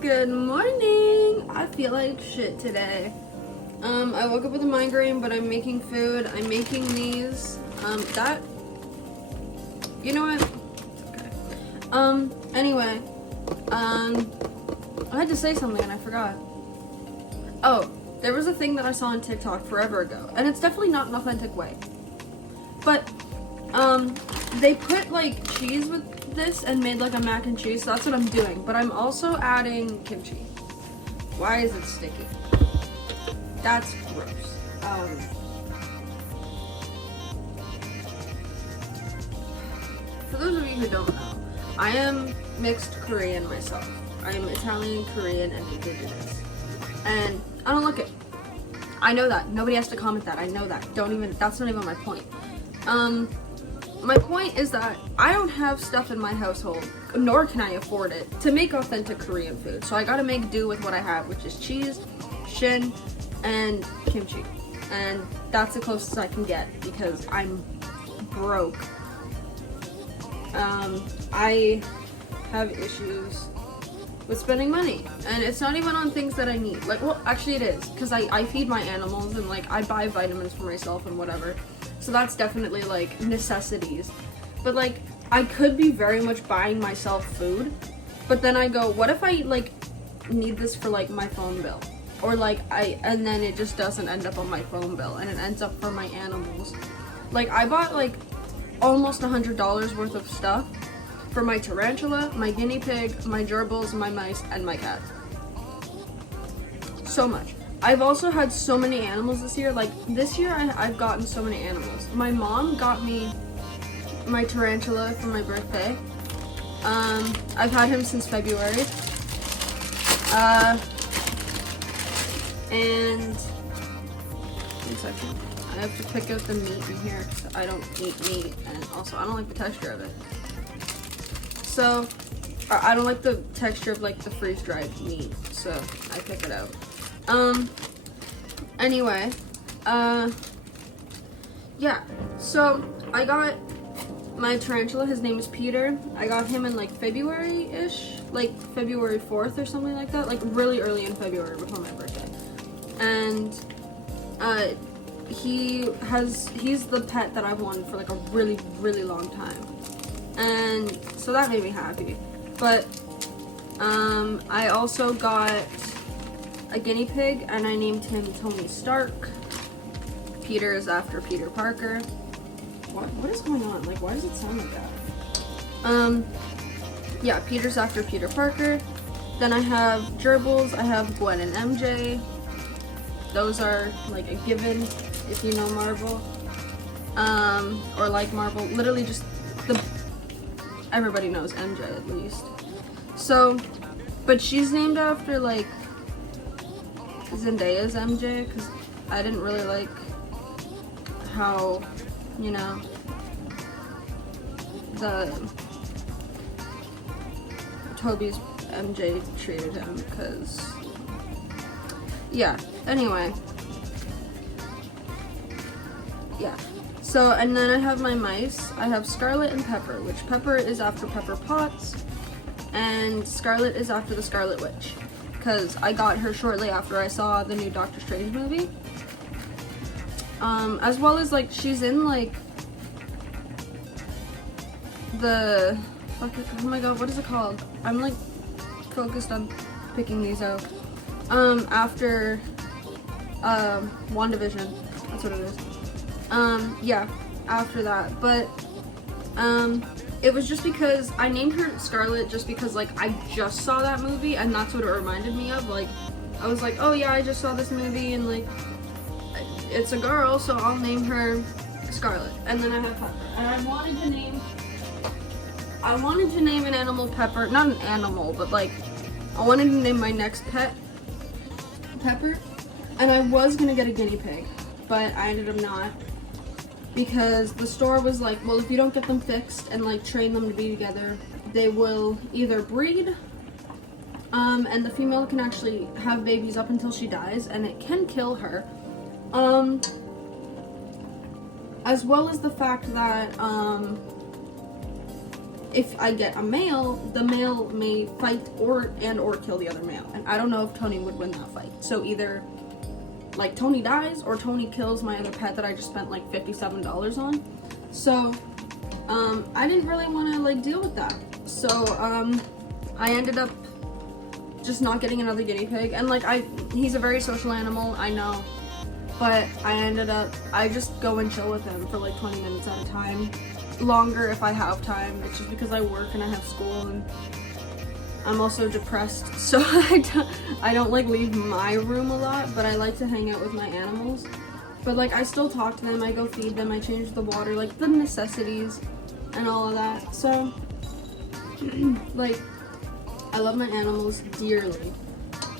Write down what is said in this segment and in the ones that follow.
Good morning. I feel like shit today. I woke up with a migraine, but I'm making food. I'm making these. You know what? Okay. Anyway, I had to say something and I forgot. Oh, there was a thing that I saw on TikTok forever ago, and it's definitely not an authentic way. But, they put like cheese with this and made like a mac and cheese, so that's what I'm doing. But I'm also adding kimchi. Why is it sticky? That's gross. For those of you who don't know, I am mixed Korean myself. I am Italian, Korean, and indigenous. And I don't look it. I know that. Nobody has to comment that. I know that. That's not even my point. My point is that I don't have stuff in my household, nor can I afford it, to make authentic Korean food. So I gotta make do with what I have, which is cheese, shin, and kimchi. And that's the closest I can get because I'm broke. I have issues with spending money, and it's not even on things that I need. Like, well, actually it is, because I feed my animals and like I buy vitamins for myself and whatever. So that's definitely like necessities. But like I could be very much buying myself food, but then I go, what if I like need this for like my phone bill? Or like and then it just doesn't end up on my phone bill and it ends up for my animals. Like I bought like almost $100 worth of stuff for my tarantula, my guinea pig, my gerbils, my mice, and my cat. So much. I've also had so many animals this year. Like this year I've gotten so many animals. My mom got me my tarantula for my birthday. I've had him since February. And one second. I have to pick out the meat in here because I don't eat meat, and also I don't like the texture of it. So I don't like the texture of like the freeze-dried meat, so I pick it out. Anyway, yeah, so I got my tarantula, his name is Peter. I got him in like February-ish, like February 4th or something like that, like really early in February before my birthday. And, he's the pet that I've wanted for like a really, really long time. And so that made me happy. But, I also got a guinea pig, and I named him Tony Stark. Peter is after Peter Parker. What is going on? Like, why does it sound like that? Yeah, Peter's after Peter Parker. Then I have gerbils. I have Gwen and MJ. Those are like a given if you know Marvel. Or like Marvel. Literally just everybody knows MJ at least. So, but she's named after like Zendaya's MJ, because I didn't really like how, you know, Toby's MJ treated him, because, yeah, anyway, yeah, so, and then I have my mice. I have Scarlet and Pepper, which Pepper is after Pepper Potts, and Scarlet is after the Scarlet Witch, because I got her shortly after I saw the new Doctor Strange movie. As well as, like, she's in, like, oh my god, what is it called? I'm, like, focused on picking these out. After, WandaVision. That's what it is. Yeah, after that. But, it was just because I named her Scarlet just because, like, I just saw that movie and that's what it reminded me of. Like, I was like, oh yeah, I just saw this movie and, like, it's a girl, so I'll name her Scarlet. And then I have Pepper. And I wanted to name an animal Pepper. Not an animal, but, like, I wanted to name my next pet Pepper. And I was gonna get a guinea pig, but I ended up not. Because the store was like, well, if you don't get them fixed and like train them to be together, they will either breed, and the female can actually have babies up until she dies, and it can kill her. As well as the fact that, if I get a male, the male may fight or kill the other male. And I don't know if Tony would win that fight. So either like Tony dies or Tony kills my other pet that I just spent like $57 on. So I didn't really want to like deal with that. So I ended up just not getting another guinea pig. And like he's a very social animal, I know. But I just go and chill with him for like 20 minutes at a time. Longer if I have time. It's just because I work and I have school and I'm also depressed. So I don't like leave my room a lot, but I like to hang out with my animals. But like I still talk to them, I go feed them, I change the water, like the necessities and all of that. So like I love my animals dearly.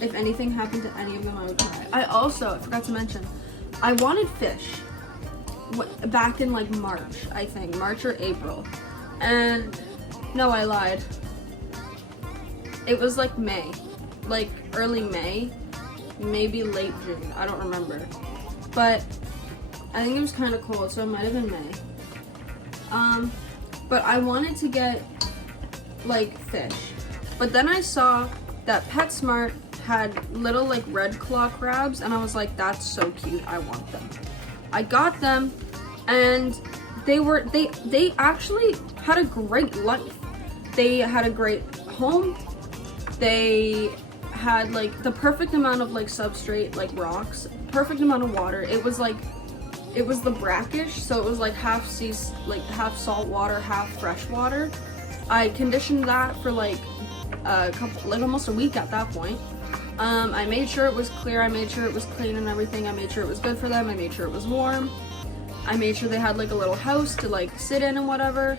If anything happened to any of them, I would cry. I forgot to mention, I wanted fish back in like March, I think, March or April. And no, I lied. It was like May, like early May, maybe late June, I don't remember. But I think it was kind of cold, so it might have been May. But I wanted to get like fish. But then I saw that PetSmart had little like red claw crabs, and I was like, that's so cute, I want them. I got them, and they actually had a great life. They had a great home. They had like the perfect amount of like substrate, like rocks, perfect amount of water. It was the brackish, so it was like half salt water, half fresh water. I conditioned that for like almost a week at that point. I made sure it was clear, I made sure it was clean and everything, I made sure it was good for them, I made sure it was warm, I made sure they had like a little house to like sit in and whatever,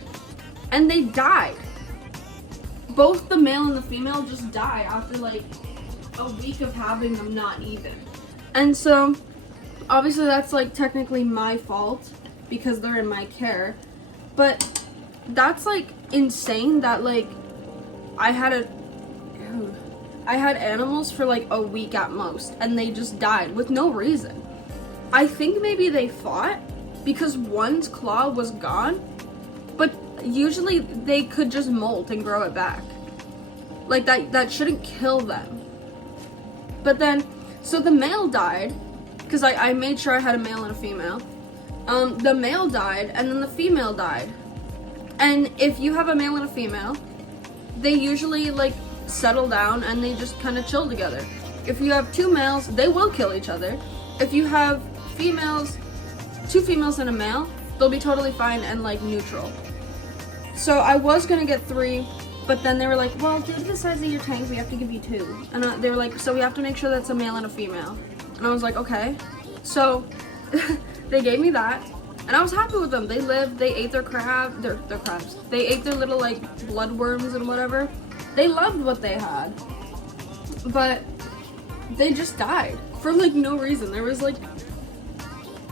and they died. Both the male and the female just died after like a week of having them not even. And so obviously that's like technically my fault because they're in my care, but that's like insane that like I had animals for like a week at most and they just died with no reason. I think maybe they fought because one's claw was gone, but usually they could just molt and grow it back. Like that shouldn't kill them. But then, so the male died, because I made sure I had a male and a female. The male died, and then the female died. And if you have a male and a female, they usually like settle down and they just kind of chill together. If you have two males, they will kill each other. If you have two females and a male, they'll be totally fine and like neutral. So I was gonna get 3, but then they were like, well, due to the size of your tank, we have to give you 2. And they were like, so we have to make sure that's a male and a female. And I was like, okay. So they gave me that, and I was happy with them. They lived, they ate their crabs. They ate their little like bloodworms and whatever. They loved what they had, but they just died for like no reason. There was like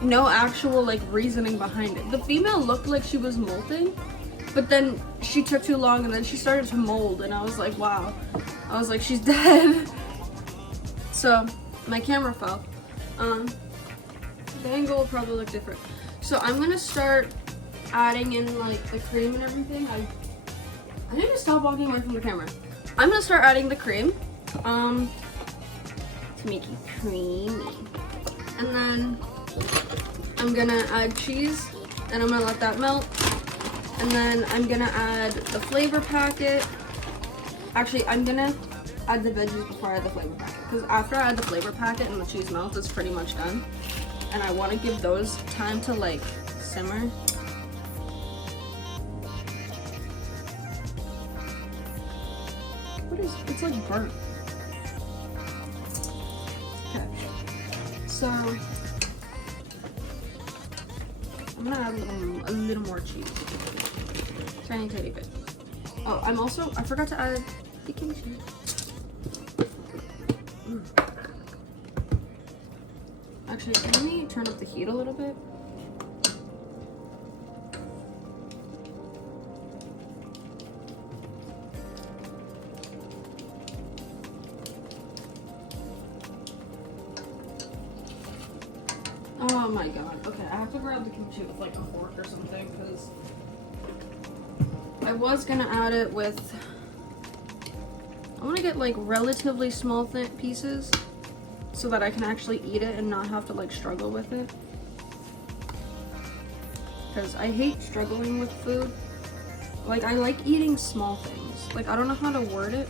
no actual like reasoning behind it. The female looked like she was molting, but then she took too long and then she started to mold, and I was like, wow. I was like, she's dead. So my camera fell. The angle will probably look different. So I'm gonna start adding in like the cream and everything. I need to stop walking away from the camera. I'm gonna start adding the cream to make it creamy. And then I'm gonna add cheese, and I'm gonna let that melt. And then I'm gonna add the flavor packet. Actually, I'm gonna add the veggies before I add the flavor packet, because after I add the flavor packet and the cheese melts, it's pretty much done. And I want to give those time to like simmer. It's like burnt. Okay. So I'm gonna add a little more cheese. Tiny bit. Oh, I forgot to add the kimchi. Actually, let me turn up the heat a little bit. Oh my god. Okay, I have to grab the kimchi with like a fork or something because I was gonna add it with, I want to get like relatively small pieces so that I can actually eat it and not have to like struggle with it. Because I hate struggling with food. Like, I like eating small things. Like, I don't know how to word it.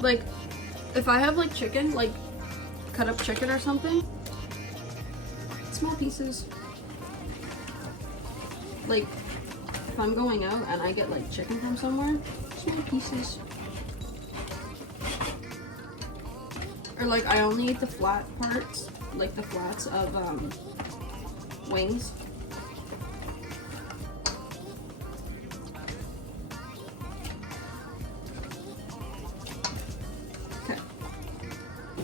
Like, if I have like chicken, like cut up chicken or something, small pieces. Like, if I'm going out and I get like chicken from somewhere, small pieces. Or like, I only eat the flat parts, like the flats of wings. Okay.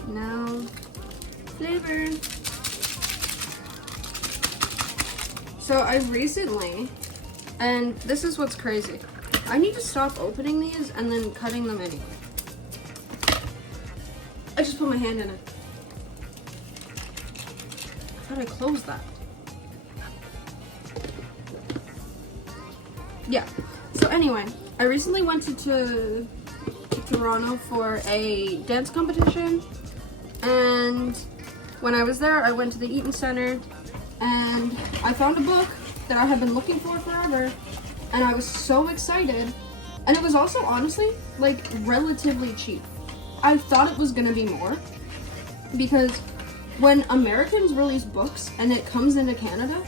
Now, flavor. So I recently, and this is what's crazy, I need to stop opening these and then cutting them anyway. I just put my hand in it. I thought I closed that. Yeah. So anyway, I recently went to Toronto for a dance competition, and when I was there, I went to the Eaton Center, and I found a book that I have been looking for forever, and I was so excited. And it was also, honestly, like, relatively cheap. I thought it was gonna be more, because when Americans release books and it comes into Canada,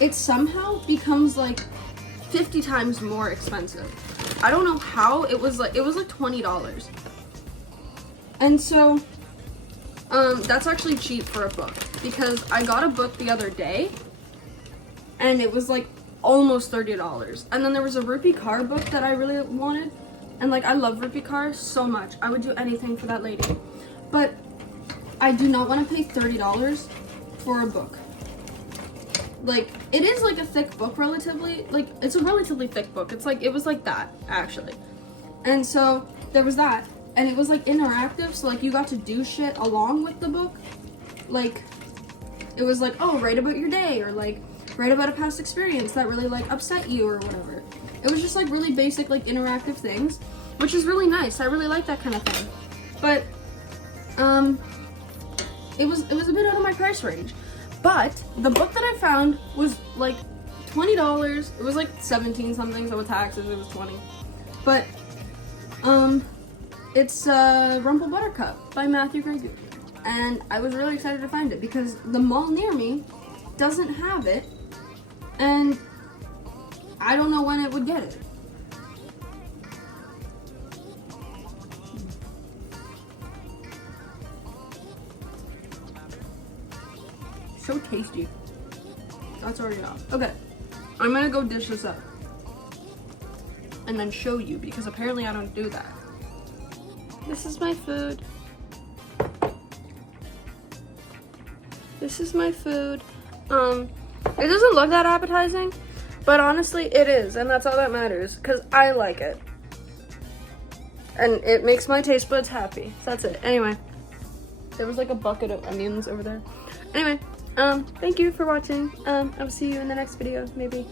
it somehow becomes like 50 times more expensive. I don't know how. It was like $20. And so that's actually cheap for a book, because I got a book the other day and it was like almost $30. And then there was a Rupi Kaur book that I really wanted, and like, I love Rupi Kaur so much. I would do anything for that lady. But I do not want to pay $30 for a book. Like, it is like a thick book relatively. Like, it's a relatively thick book. It's like, it was like that, actually. And so there was that, and it was like interactive, so like you got to do shit along with the book. Like, it was like, oh, write about your day, or like write about a past experience that really like upset you or whatever. It was just like really basic like interactive things, which is really nice. I really like that kind of thing. But it was a bit out of my price range. But the book that I found was like $20. It was like 17 something, so with taxes it was 20. But it's Rumple Buttercup by Matthew Gray. And I was really excited to find it because the mall near me doesn't have it, and I don't know when it would get it. So tasty. That's already off. Okay, I'm gonna go dish this up and then show you, because apparently I don't do that. This is my food. This is my food. It doesn't look that appetizing, but honestly it is, and that's all that matters, because I like it. And it makes my taste buds happy. So that's it. Anyway, there was like a bucket of onions over there. Anyway, thank you for watching. I will see you in the next video, maybe.